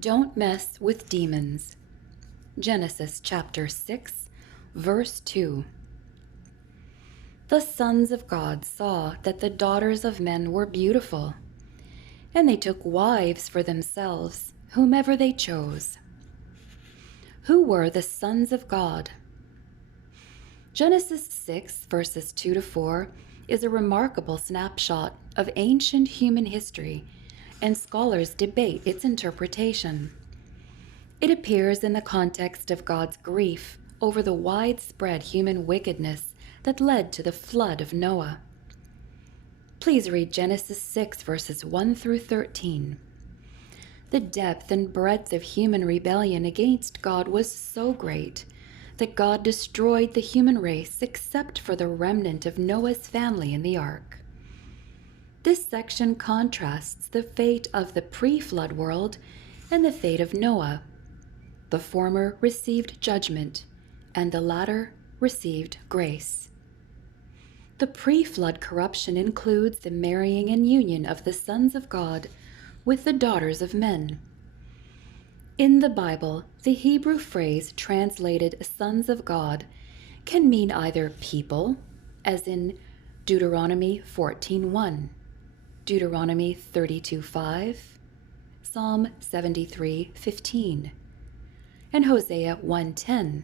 Don't mess with demons. Genesis chapter 6, verse 2. The sons of God saw that the daughters of men were beautiful, and they took wives for themselves, whomever they chose. Who were the sons of God? Genesis 6, verses 2 to 4 is a remarkable snapshot of ancient human history, and scholars debate its interpretation. It appears in the context of God's grief over the widespread human wickedness that led to the flood of Noah. Please read Genesis 6, verses 1 through 13. The depth and breadth of human rebellion against God was so great that God destroyed the human race except for the remnant of Noah's family in the ark. This section contrasts the fate of the pre-flood world and the fate of Noah. The former received judgment, and the latter received grace. The pre-flood corruption includes the marrying and union of the sons of God with the daughters of men. In the Bible, the Hebrew phrase translated sons of God can mean either people, as in Deuteronomy 14:1, Deuteronomy 32:5, Psalm 73:15, and Hosea 1:10.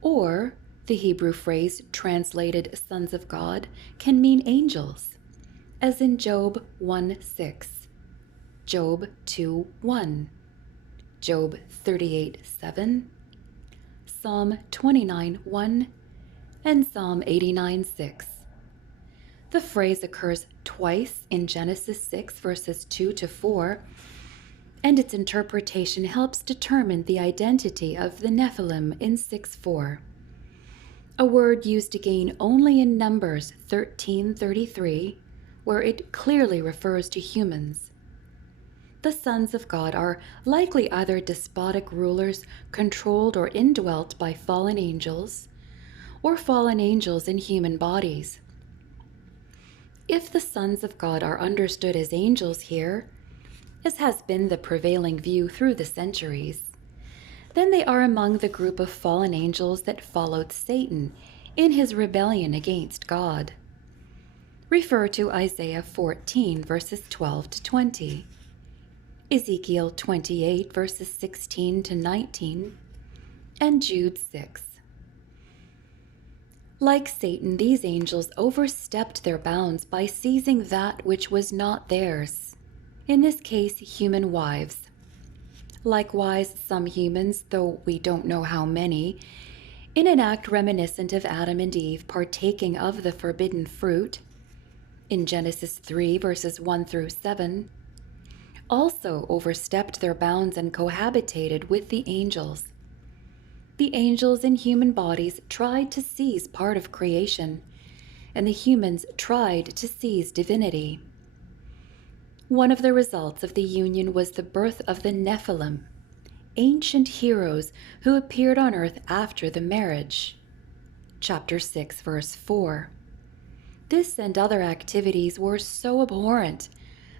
Or the Hebrew phrase translated sons of God can mean angels, as in Job 1:6, Job 2:1, Job 38:7, Psalm 29:1, and Psalm 89:6. The phrase occurs twice in Genesis 6, verses 2 to 4, and its interpretation helps determine the identity of the Nephilim in 6:4, a word used again only in Numbers 13:33, where it clearly refers to humans. The sons of God are likely either despotic rulers controlled or indwelt by fallen angels, or fallen angels in human bodies. If the sons of God are understood as angels here, as has been the prevailing view through the centuries, then they are among the group of fallen angels that followed Satan in his rebellion against God. Refer to Isaiah 14, verses 12 to 20, Ezekiel 28, verses 16 to 19, and Jude 6. Like Satan, these angels overstepped their bounds by seizing that which was not theirs, in this case, human wives. Likewise, some humans, though we don't know how many, in an act reminiscent of Adam and Eve partaking of the forbidden fruit, in Genesis 3, verses 1 through 7, also overstepped their bounds and cohabitated with the angels. The angels in human bodies tried to seize part of creation, and the humans tried to seize divinity. One of the results of the union was the birth of the Nephilim, ancient heroes who appeared on earth after the marriage. Chapter 6, verse 4. This and other activities were so abhorrent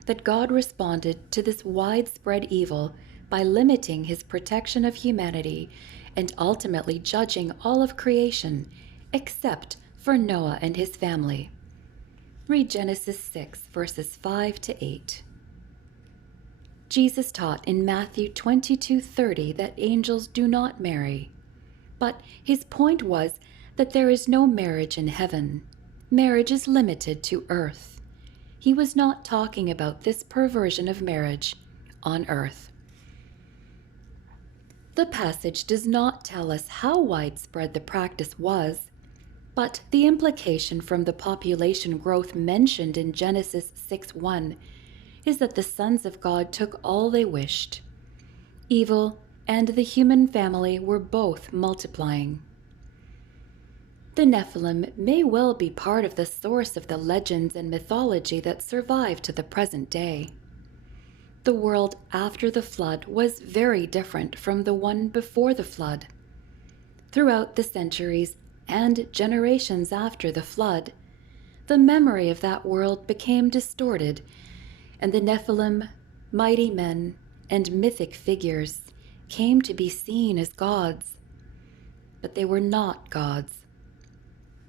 that God responded to this widespread evil by limiting his protection of humanity and ultimately judging all of creation except for Noah and his family. Read Genesis 6, verses 5 to 8. Jesus taught in Matthew 22:30 that angels do not marry, but his point was that there is no marriage in heaven. Marriage is limited to earth. He was not talking about this perversion of marriage on earth. The passage does not tell us how widespread the practice was, but the implication from the population growth mentioned in Genesis 6:1 is that the sons of God took all they wished. Evil and the human family were both multiplying. The Nephilim may well be part of the source of the legends and mythology that survive to the present day. The world after the flood was very different from the one before the flood. Throughout the centuries and generations after the flood, the memory of that world became distorted, and the Nephilim, mighty men, and mythic figures came to be seen as gods, but they were not gods.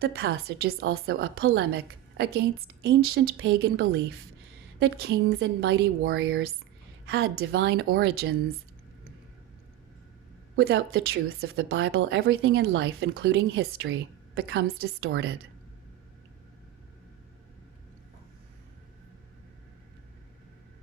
The passage is also a polemic against ancient pagan belief that kings and mighty warriors had divine origins. Without the truths of the Bible, everything in life, including history, becomes distorted.